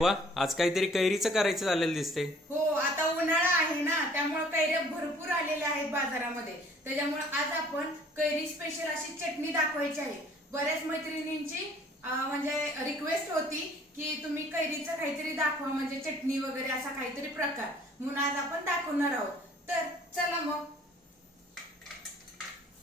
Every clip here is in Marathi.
वा आज काहीतरी कैरीचं करायचं झालेलं दिसते हो आता उन्हाळा आहे ना त्यामुळे कैऱ्या भरपूर आलेल्या आहेत बाजारामध्ये. त्याच्यामुळे आज आपण कैरी स्पेशल अशी चटणी दाखवायची आहे. बऱ्याच मैत्रिणींची म्हणजे रिक्वेस्ट होती की तुम्ही कैरीचं काहीतरी दाखवा म्हणजे चटणी वगैरे असा काहीतरी प्रकार. म्हणून आज आपण दाखवणार आहोत. तर चला मग.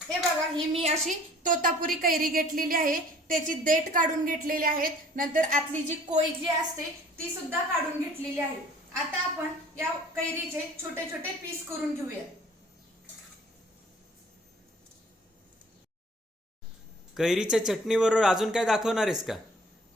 हे बघा ही मी अशी तोतापुरी कैरी घेतलेली आहे. त्याची देठ काढून घेतलेली आहेत. नंतर आतली जी कोय जी असते ती सुद्धा काढून घेतलेली आहे. आता आपण या कैरीचे छोटे छोटे पीस करून घेऊया कैरीच्या चटणीबरोबर अजून काय दाखवणार आहेस का?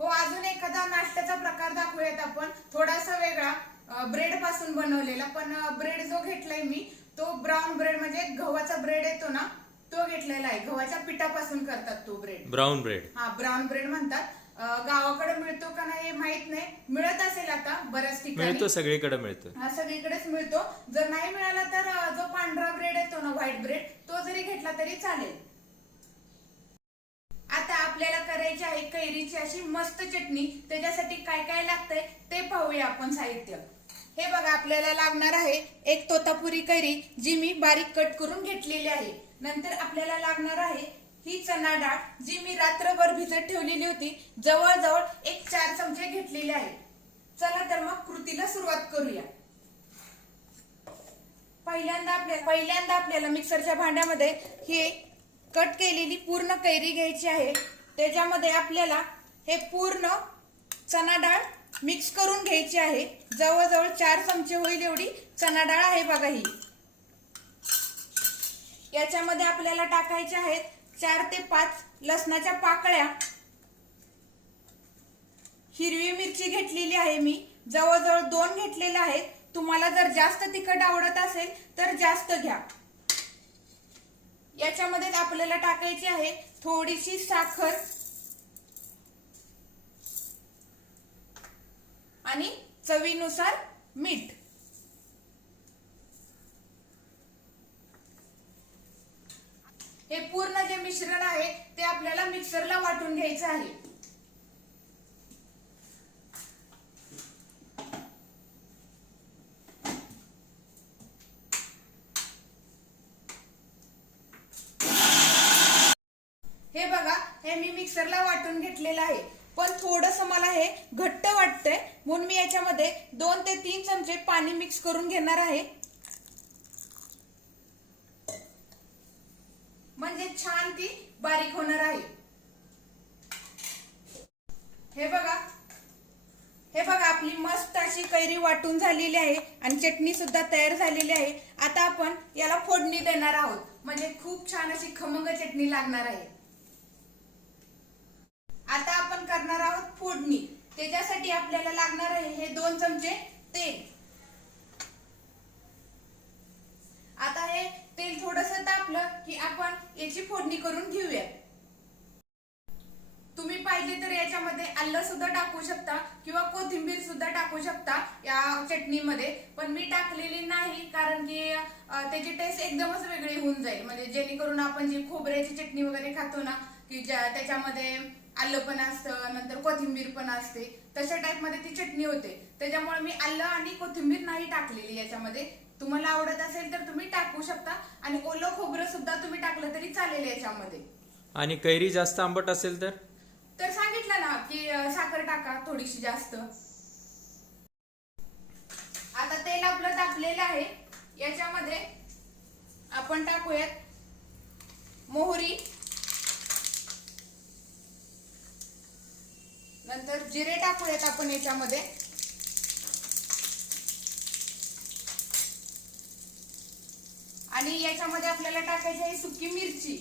हो अजून एखादा नाश्त्याचा प्रकार दाखवूयात आपण. थोडासा वेगळा ब्रेडपासून बनवलेला. पण ब्रेड जो घेतलाय मी तो ब्राऊन ब्रेड म्हणजे गव्हाचा ब्रेड येतो ना तो घेतलेला आहे. गव्हाच्या पिठापासून करतात तो ब्रेड ब्राऊन ब्रेड हा ब्राऊन ब्रेड म्हणतात. अं, गावाकडे मिळतो का नाही हे माहीत नाही. मिळत असेल आता बऱ्याच ठिकाणी. मिळतो सगळीकडे मिळतो. हा सगळीकडेच मिळतो. जर नाही मिळाला तर अं, जो पांढरा ब्रेड येतो ना व्हाईट ब्रेड तो जरी घेतला तरी चालेल. आता आपल्याला करायची आहे कैरीची अशी मस्त चटणी. त्याच्यासाठी काय काय लागतंय ते पाहूया आपण साहित्य. हे बघा आपल्याला लागणार आहे एक तोतापुरी कैरी जी मी बारीक कट करून घेतलेली आहे. नंतर आपल्याला लागणार आहे ही चना डाळ जी मी रात्रभर भिजत ठेवलेली होती. जवळजवळ एक चार चमचे घेतलेले आहे. चला तर मग कृतीला सुरुवात करूया. पहिल्यांदा आपल्याला पहिल्यांदा आपल्याला मिक्सरच्या भांड्यामध्ये हे कट केलेली पूर्ण कैरी घ्यायची आहे. त्याच्यामध्ये आपल्याला हे पूर्ण चना डाळ मिक्स करून घ्यायची आहे. जवळजवळ चार चमचे होईल एवढी चना डाळ आहे बघा ही. याच्यामध्ये आपल्याला टाकायचे आहेत चार ते पाच लसणाच्या पाकळ्या. हिरवी मिरची घेतलेली आहे मी. जवळजवळ दोन घेतलेल्या आहेत. तुम्हाला जर जास्त तिखट आवडत असेल तर जास्त घ्या. याच्यामध्ये आपल्याला टाकायची आहे थोडीशी साखर आणि चवीनुसार मीठ. हे पूर्ण जे मिश्रण आहे ते आपल्याला मिक्सरला वाटून घ्यायचं आहे. हे बघा हे मी मिक्सरला वाटून घेतलेलं आहे. पण थोडस मला हे घट्ट वाटतंय म्हणून मी याच्यामध्ये दोन ते तीन चमचे पाणी मिक्स करून घेणार आहे. म्हणजे छान ती बारीक होणार आहे. हे बघा. हे बघा आपली मस्त अशी कैरी वाटून झालेली आहे आणि चटणी सुद्धा तयार झालेली आहे. आता आपण याला फोडणी देणार आहोत. म्हणजे खूप छान अशी खमंग चटणी लागणार आहे. आता आपण करणार आहोत फोडणी. त्याच्यासाठी आपल्याला लागणार आहे हे दोन चमचे तेल. आता हे तेल थोडस तापलं की आपण याची फोडणी करून घेऊया. तुम्ही पाहिजे तर याच्यामध्ये आलं सुद्धा टाकू शकता किंवा कोथिंबीर सुद्धा टाकू शकता या चटणीमध्ये. पण मी टाकलेली नाही कारण की त्याची टेस्ट एकदमच वेगळी होऊन जाईल. म्हणजे जेणेकरून आपण जी खोबऱ्याची चटणी वगैरे खातो ना की ज्या त्याच्यामध्ये आलं पण असतं नंतर कोथिंबीर पण असते तशा टाईपमध्ये ती चटणी होते. त्याच्यामुळे मी आलं आणि कोथिंबीर नाही टाकलेली याच्यामध्ये. तुम्हाला आवडत असेल तर तुम्ही टाकू शकता. आणि ओलं खोबरं सुद्धा तुम्ही टाकलं तरी चालेल याच्यामध्ये. आणि कैरी जास्त आंबट असेल तर? तर सांगितलं ना की अं, साखर टाका थोडीशी जास्त. आता तेल आपलं तापलेलं आहे. याच्यामध्ये आपण टाकूयात मोहरी. नंतर जिरे टाकूयात आपण याच्यामध्ये. आणि याच्यामध्ये आपल्याला टाकायची आहे सुकी मिरची.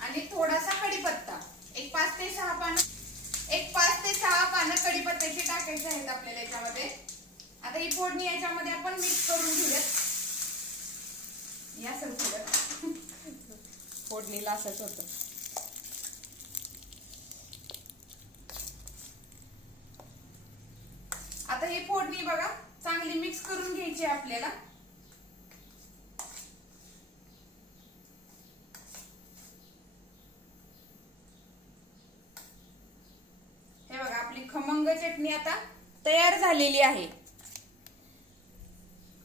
आणि थोडासा कढीपत्ता एक पाच ते सहा पानं एक पाच ते सहा पानं कढीपत्त्याची टाकायची आहेत आपल्याला याच्यामध्ये. आता ही फोडणी याच्यामध्ये आपण मिक्स करून घेऊयात. या सर फोडणीला असंच होतं. आता ही फोडणी बघा. चांगली मिक्स करून घ्यायची आपल्याला. हे बघा आपली खमंग चटणी आता तयार झालेली आहे.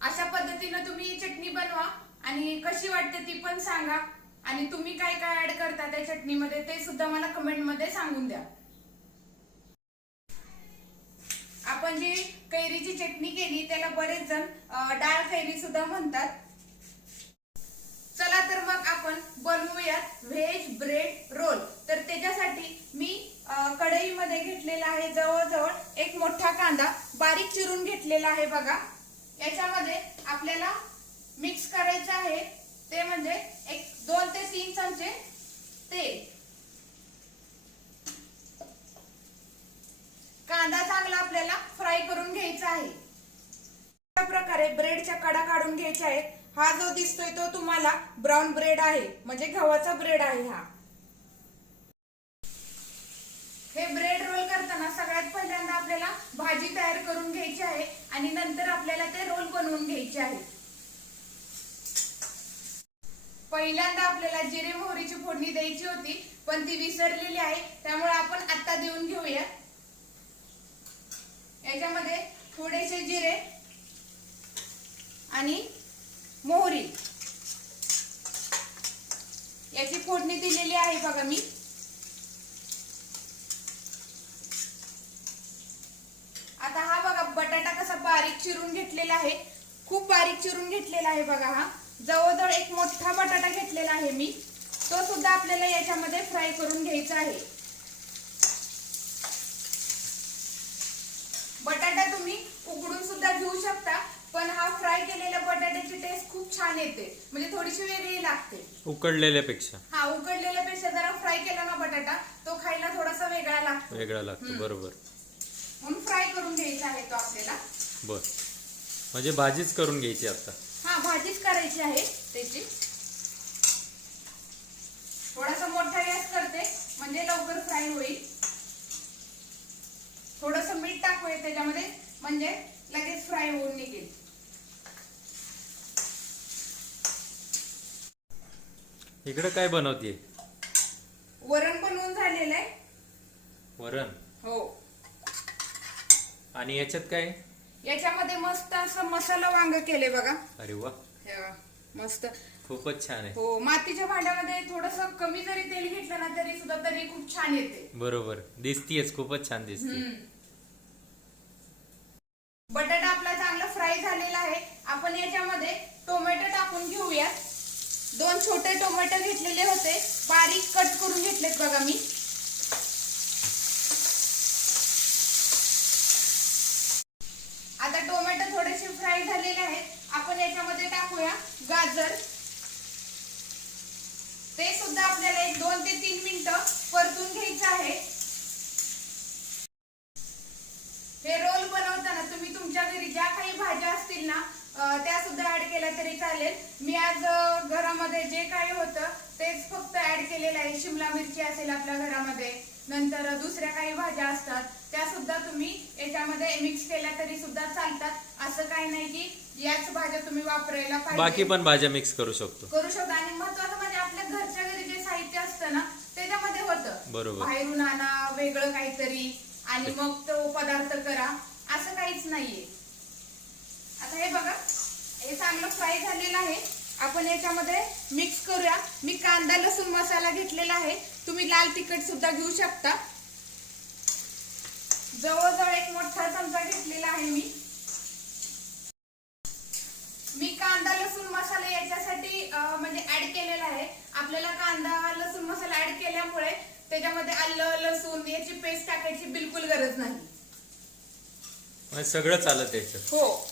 अशा पद्धतीनं तुम्ही चटणी बनवा आणि कशी वाटते ती पण सांगा. आणि तुम्ही काय काय ऍड करता त्या चटणीमध्ये ते सुद्धा मला कमेंटमध्ये सांगून द्या. आपण जी कैरीची चटणी केली त्याला बरेच जण डाळ कैरी सुद्धा म्हणतात. चला तर मग आपण बनवूयात व्हेज ब्रेड रोल. तर त्याच्यासाठी मी कढईमध्ये घेतलेला आहे जवळजवळ एक मोठा कांदा. बारीक चिरून घेतलेला आहे बघा. याच्यामध्ये आपल्याला मिक्स करायचं आहे. ते म्हणजे एक दोन ते तीन चमचे तेल. कांदा चांगला आपल्याला फ्राय करून घ्यायचा आहे. अशा प्रकारे ब्रेडच्या कडा काढून घ्यायच्या आहेत. हा जो दिसतोय तो तुम्हाला ब्राऊन ब्रेड आहे. म्हणजे गव्हाचा ब्रेड आहे हा. हे ब्रेड रोल करताना सगळ्यात पहिल्यांदा आपल्याला भाजी तयार करून घ्यायची आहे आणि नंतर आपल्याला ते रोल बनवून घ्यायचे आहे. पहिल्यांदा आपल्याला जिरे मोहरीची फोडणी द्यायची होती पण ती विसरलेली आहे. त्यामुळे आपण आता देऊन घेऊया याच्यामध्ये थोडेसे जिरे आणि मोहरी. याची फोडणी दिलेली आहे बघा मी. आता हा बघा बटाटा कसा बारीक चिरून घेतलेला आहे. खूप बारीक चिरून घेतलेला आहे बघा हा. जवळजवळ एक मोठा बटाटा घेतलेला आहे मी. तो सुद्धा आपल्याला याच्यामध्ये फ्राय करून घ्यायचा आहे बटाटा तुम्ही उकडून सुद्धा घेऊ शकता पण हा फ्राय केलेल्या बटाट्याची टेस्ट खूप छान येते. म्हणजे थोडीशी वेगळी लागते. उकडलेल्यापेक्षा. हा उकडलेल्यापेक्षा जरा फ्राय केला ना बटाटा तो खायला थोडासा वेगळा लागतो. वेगळा लागतो बरोबर. म्हणून फ्राय करून घ्यायचा आहे तो आपल्याला. बर. म्हणजे भाजीच करून घ्यायची आता. हा भाजीच करायची आहे त्याची. थोडासा मोठा गॅस करते म्हणजे लवकर फ्राय होईल. थोडस मीठ टाकूया त्याच्यामध्ये म्हणजे लगेच फ्राय होऊन निघेल. इकडे काय बनवते वरण बनवून झालेलं आहे. वरण? हो. आणि याच्यात काय? याच्यामध्ये मस्त असं मसाला वांग केले बघा. अरे वा. हे मस्त. खूपच छान आहे. हो मातीच्या भांड्यामध्ये थोडस कमी जरी तेल घेतलं ना तरी सुद्धा तरी खूप छान येते. बरोबर. दिसतीयच खूपच छान दिसते हम्म. बटाटा आपला चांगला फ्राय झालेला आहे. आपण याच्यामध्ये टोमॅटो टाकून घेऊयात. दोन छोटे टोमॅटो घेतलेले होते. बारीक कट करून घेतलेत बघा मी. आता टोमॅटो थोडेसे फ्राय झालेले आहेत. आपण याच्यामध्ये टाकूया गाजर. ते सुद्धा आपल्याला एक दोन ते तीन मिनिटं परतून घ्यायचं आहे. हे रोल बनवताना तुम्ही तुमच्या घरी ज्या काही भाज्या असतील ना त्या सुद्धा ऍड केल्या तरी चालेल. मी आज घरामध्ये जे काही होतं तेच फक्त ऍड केलेलं आहे. शिमला मिरची असेल आपल्या घरामध्ये नंतर दुसऱ्या काही भाज्या असतात त्या सुद्धा तुम्ही याच्यामध्ये मिक्स केल्या तरी सुद्धा चालतात. असं काही नाही की याच भाज्या तुम्ही वापरायला पाहिजे. बाकी पण भाज्या मिक्स करू शकतो. करू शकतो. आणि महत्वाचं म्हणजे आपल्या घरच्या घरी जे साहित्य असतं ना त्याच्यामध्ये होतं. बरोबर. बाहेरून आणा वेगळं काहीतरी आणि मग तो पदार्थ करा. असं काहीच नाहीये. आता हे बघा हे चांगलं फ्राय झालेलं आहे. आपण याच्यामध्ये मिक्स करूया. मी कांदा लसूण मसाला घेतलेला आहे. तुम्ही लाल तिखट सुद्धा घेऊ शकता. जवळजवळ एक मोठा चमचा घेतलेला आहे मी. मी कांदा लसूण मसाला याच्यासाठी म्हणजे ऍड केलेला आहे. आपल्याला कांदा लसूण मसाला ऍड केल्यामुळे त्याच्यामध्ये आलं लसूण याची पेस्ट टाकायची बिलकुल गरज नाही. म्हणजे सगळं चालत याच्यात. हो.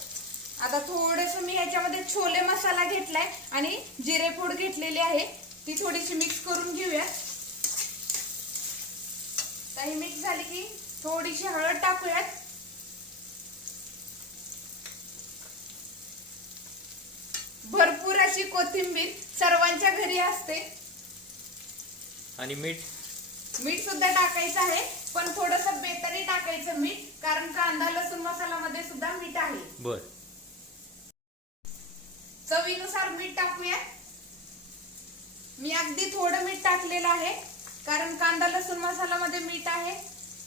आता थोडस मी याच्यामध्ये छोले मसाला घेतलाय आणि जिरेपूड घेतलेली आहे. ती थोडीशी मिक्स करून घेऊया. ही मिक्स झाली की थोडीशी हळद टाकूयात. भरपूर अशी कोथिंबीर सर्वांच्या घरी असते. आणि मीठ? मीठ सुद्धा टाकायचं आहे पण थोडस बेतरी टाकायचं मीठ कारण कांदा लसूण मसाला मध्ये सुद्धा मीठ आहे बर चवीनुसार मीठ टाकूया मी अगदी थोडं मीठ टाकलेलं आहे. कारण कांदा लसूण मसाला मध्ये मीठ आहे.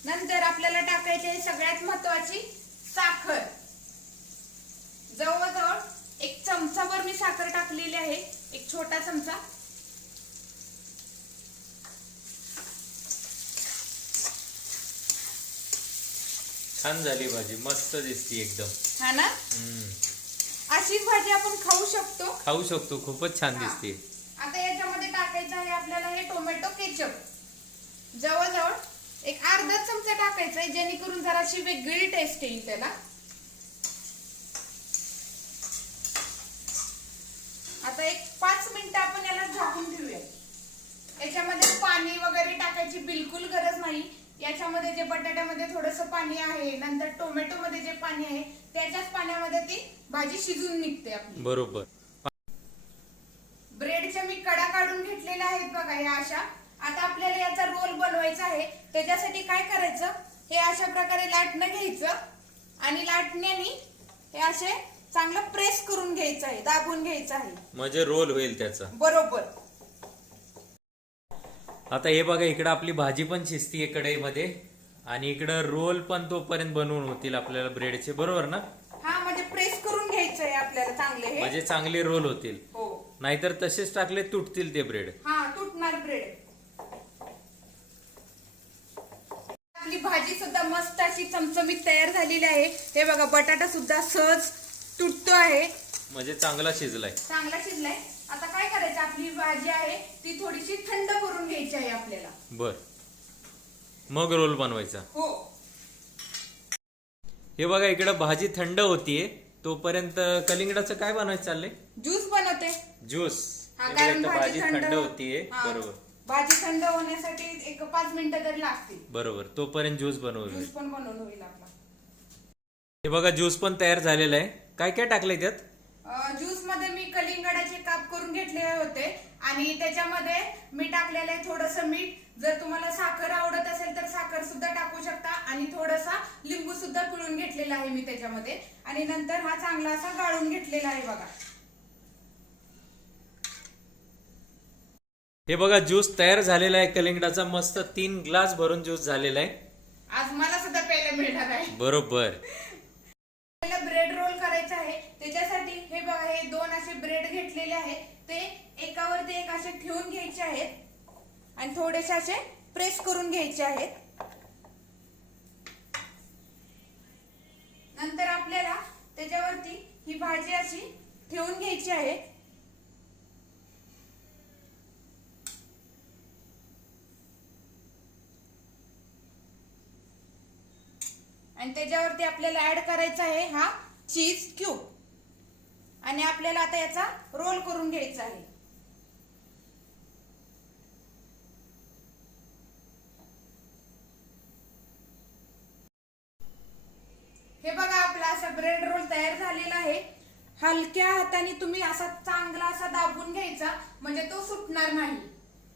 नंतर आपल्याला टाकायची आहे सगळ्यात महत्वाची साखर. जवळजवळ एक चमचाभर मी साखर टाकलेली आहे. एक छोटा चमचा. छान झाली भाजी. मस्त दिसती एकदम. हा ना. अशीच भाजी आपण खाऊ शकतो. खाऊ शकतो. खूपच छान. दिसते आता याच्यामध्ये टाकायचं आहे आपल्याला हे टोमॅटो केचप जवळजवळ एक अर्धा चमचा टाकायचा आहे जेणेकरून जराशी वेगळी टेस्ट येईल त्याला. आता एक पाच मिनिटं आपण याला झाकून ठेवूया. याच्यामध्ये पाणी वगैरे टाकायची बिलकुल गरज नाही. याच्यामध्ये जे बटाट्यामध्ये थोडस पाणी आहे नंतर टोमॅटो मध्ये जे पाणी आहे त्याच्याच पाण्यामध्ये ती भाजी शिजून निघते आपली. बरोबर ब्रेडच्या मी कडा घेतलेल्या आहेत बघा ह्या अशा. आता आपल्याला याचा रोल बनवायचा आहे. त्याच्यासाठी काय करायचं? हे अशा प्रकारे लाटणं घ्यायचं. आणि लाटण्याने हे असे चांगलं प्रेस करून घ्यायचं आहे दाबून घ्यायचं आहे. म्हणजे रोल होईल त्याचा. बरोबर. आता हे बघा इकडं आपली भाजी पण शिजतीये कढईमध्ये. आणि इकडं रोल पण तोपर्यंत बनवून होतील आपल्याला ब्रेडचे बरोबर ना? हा म्हणजे प्रेस करून घ्यायचं आहे आपल्याला चांगले हे. म्हणजे चांगले रोल होतील. हो. नाहीतर तसेच टाकले तुटतील ते ब्रेड हा तुटणार ब्रेड आपली भाजी सुद्धा मस्त अशी चमचमीत तयार झालेली आहे. हे बघा बटाटा सुद्धा सहज तुटतो आहे. म्हणजे चांगला शिजलाय. चांगला शिजलाय. आता काय करायचं आपली भाजी आहे ती थोडीशी थंड करून घ्यायची आहे आपल्याला. बर. मग रोल बनवायचा. हो. हे बघा इकडं भाजी थंड होतीये. तोपर्यंत कलिंगडाचं काय बनवायचं चाललंय? ज्यूस बनवते. ज्यूस. हा कारण भाजी भाजी थंड होतीये हा, बरोबर. भाजी थंड होण्यासाठी एक पाच मिनिटं तरी लागतील. बरोबर. तोपर्यंत ज्यूस बनवूया ज्यूस पण बनवून होईल आपला. हे बघा ज्यूस पण तयार झालेला आहे. काय काय टाकलंय त्यात? ज्यूसमध्ये मी कलिंगडाचे काप करून घेतले होते. आणि त्याच्यामध्ये मी टाकलेलं आहे थोडस मीठ जर तुम्हाला साखर आवडत असेल तर साखर सुद्धा टाकू शकता आणि थोडासा लिंबू सुद्धा पिळून घेतलेला आहे मी त्याच्यामध्ये. आणि नंतर हा चांगला असा गाळून घेतलेला आहे बघा. हे बघा ज्यूस तयार झालेला आहे. कलिंगडाचा मस्त तीन ग्लास भरून ज्यूस झालेला आहे. आज मला सुद्धा प्यायला मिळणार आहे. बरोबर. आपल्याला ब्रेड रोल करायचं आहे. त्याच्यासाठी हे बघा हे दोन असे ब्रेड घेतलेले आहेत. ते एकावरती एक असे ठेवून घ्यायचे आहेत. आणि थोडेसे असे प्रेस करून घ्यायचे आहेत. नंतर आपल्याला त्याच्यावरती ही भाजी अशी ठेवून घ्यायची आहे. आणि त्याच्यावरती आपल्याला ऍड करायचा आहे हा चीज क्यूब आणि आपल्याला आता याचा रोल करून घ्यायचा आहे हे बघा आपला असा ब्रेड रोल तयार झालेला आहे हलक्या हाताने तुम्ही असा चांगला असा दाबून घ्यायचा म्हणजे तो सुटणार नाही.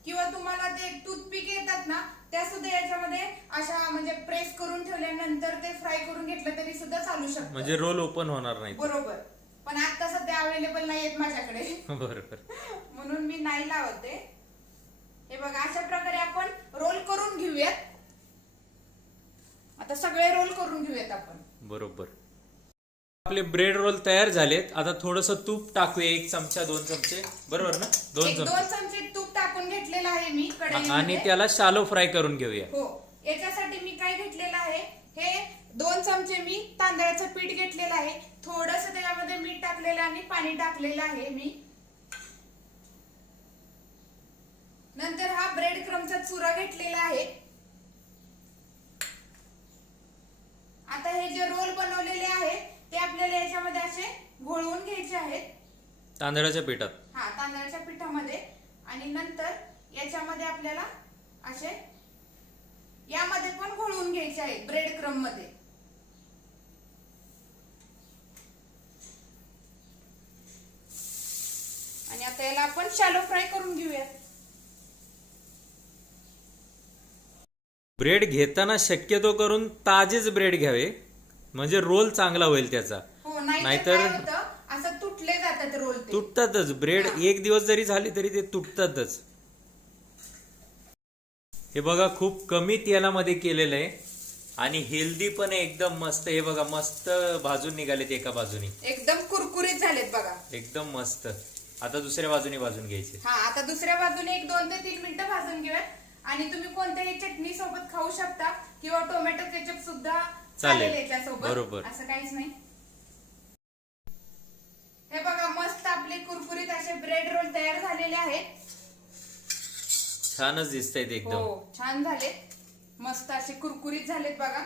किंवा तुम्हाला ते टूथपिक येतात ना त्या सुद्धा याच्यामध्ये अशा म्हणजे प्रेस करून ठेवल्यानंतर ते फ्राय करून घेतलं तरी सुद्धा चालू शकतं. म्हणजे रोल ओपन होणार नाही बरोबर. पण आता सध्या अवेलेबल नाहीयेत माझ्याकडे. बरोबर. म्हणून मी नाही लावते. हे बघा अशा प्रकारे आपण रोल करून घेऊयात. आता सगळे रोल करून घेऊयात आपण. बरोबर. आपले ब्रेड रोल तयार झालेत. आता थोडस तूप टाकूया. एक चमचा दोन चमचे. बरोबर ना? दोन एक दोन चमचे चमचे तूप टाकून घेतलेलं आहे मी आणि त्याला शालो फ्राय करून घेऊया. हो. याच्यासाठी मी काय घेतलेलं आहे? हे दोन चमचे मी तांदळाचं पीठ घेतलेलं आहे. थोडस त्याच्यामध्ये मीठ टाकलेलं आणि पाणी टाकलेलं आहे मी. नंतर हा ब्रेड क्रमचा चुरा घेतलेला आहे. आता हे जे रोल बनवलेले आहे ते आपल्याला याच्यामध्ये असे घोळवून घ्यायचे आहेत. तांदळाच्या पिठात. हा तांदळाच्या पिठामध्ये. आणि नंतर याच्यामध्ये आपल्याला असे यामध्ये पण घोळवून घ्यायचे आहेत ब्रेड क्रममध्ये आणि आता याला आपण शॅलो फ्राय करून घेऊया. ब्रेड घेताना शक्यतो करून ताजेच ब्रेड घ्यावे. म्हणजे रोल चांगला होईल त्याचा. हो नाहीतर नाहीतर- काय होतं असं तुटले जातात रोल ते. तुटतातच. ब्रेड एक दिवस जरी झाले तरी ते तुटतातच. हे बघा खूप कमी तेलामध्ये केलेलं आहे. आणि हेल्दी पण आहे एकदम मस्त. हे बघा मस्त भाजून निघालेत एका बाजूनी. एकदम कुरकुरीत झालेत बघा. एकदम मस्त. आता दुसऱ्या बाजूने भाजून घ्यायचे. हा आता दुसऱ्या बाजूने एक दोन ते तीन मिनिटं भाजून घेऊयात. आणि तुम्ही कोणत्याही चटणी सोबत खाऊ शकता किंवा टोमॅटो केचप सुद्धा चालेल. याच्यासोबत. बरोबर. असं काहीच नाही. हे बघा मस्त आपले कुरकुरीत असे ब्रेड रोल तयार झालेले आहेत. छानच दिसतायत एकदम. हो छान झालेत. मस्त असे कुरकुरीत झालेत बघा.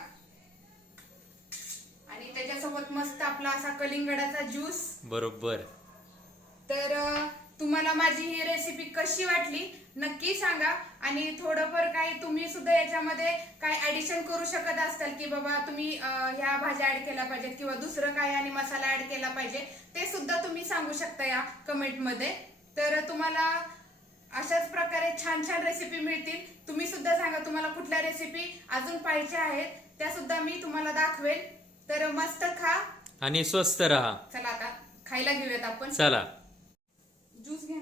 आणि त्याच्यासोबत मस्त आपला असा कलिंगडाचा ज्यूस बरोबर. तर अ, तुम्हाला माझी ही रेसिपी कशी वाटली? नक्की सांगा. आणि थोडंफार काही तुम्ही सुद्धा याच्यामध्ये काय ऍडिशन करू शकत असाल की बाबा तुम्ही ह्या भाज्या ऍड केल्या पाहिजेत किंवा दुसरं काय आणि मसाला ऍड केला पाहिजे ते सुद्धा तुम्ही सांगू शकता या कमेंटमध्ये तर तुम्हाला अशाच प्रकारे छान छान रेसिपी मिळतील. तुम्ही सुद्धा सांगा तुम्हाला कुठल्या रेसिपी अजून पाहिजे आहेत त्या सुद्धा मी तुम्हाला दाखवेल. तर मस्त खा. आणि स्वस्त राहा. चला आता खायला घेऊयात आपण. चला. ज्यूस घ्या.